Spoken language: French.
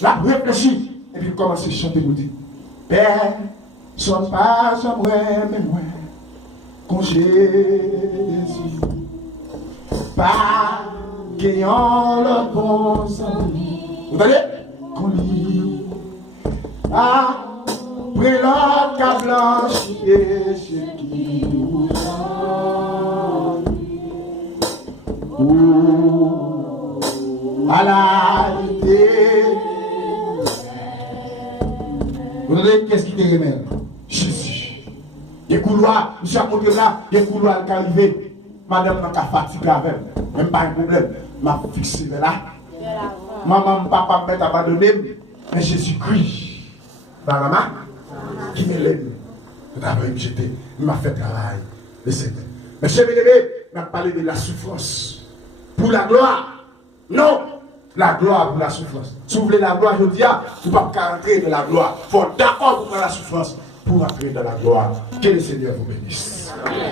la réfléchir, et puis commencer à chanter pour dire, Père, sois pas à moi, mais moi, con Jésus, pas gagnant le bon ami. Vous voyez? Qu'on lit, après l'autre qu'a blanchi, et chez qui nous à la idée. Vous savez qu'est-ce qui te remet? Jésus. Les couloirs, monsieur à côté là, les couloirs qui arrivent. Madame n'a qu'à fatiguer avec. Même pas un problème. M'a fixé là. Maman, papa, m'a abandonné. Mais Jésus-Christ, maman, qui me l'aime. Il m'a fait travail. Le Seigneur. Mais chez mes m'a parlé de la souffrance. Pour la gloire. Non. La gloire pour la souffrance. Si vous voulez la gloire, je dis, vous ne pouvez pas entrer dans la gloire. Il faut d'accord pour la souffrance pour entrer dans la gloire. Que le Seigneur vous bénisse. Amen.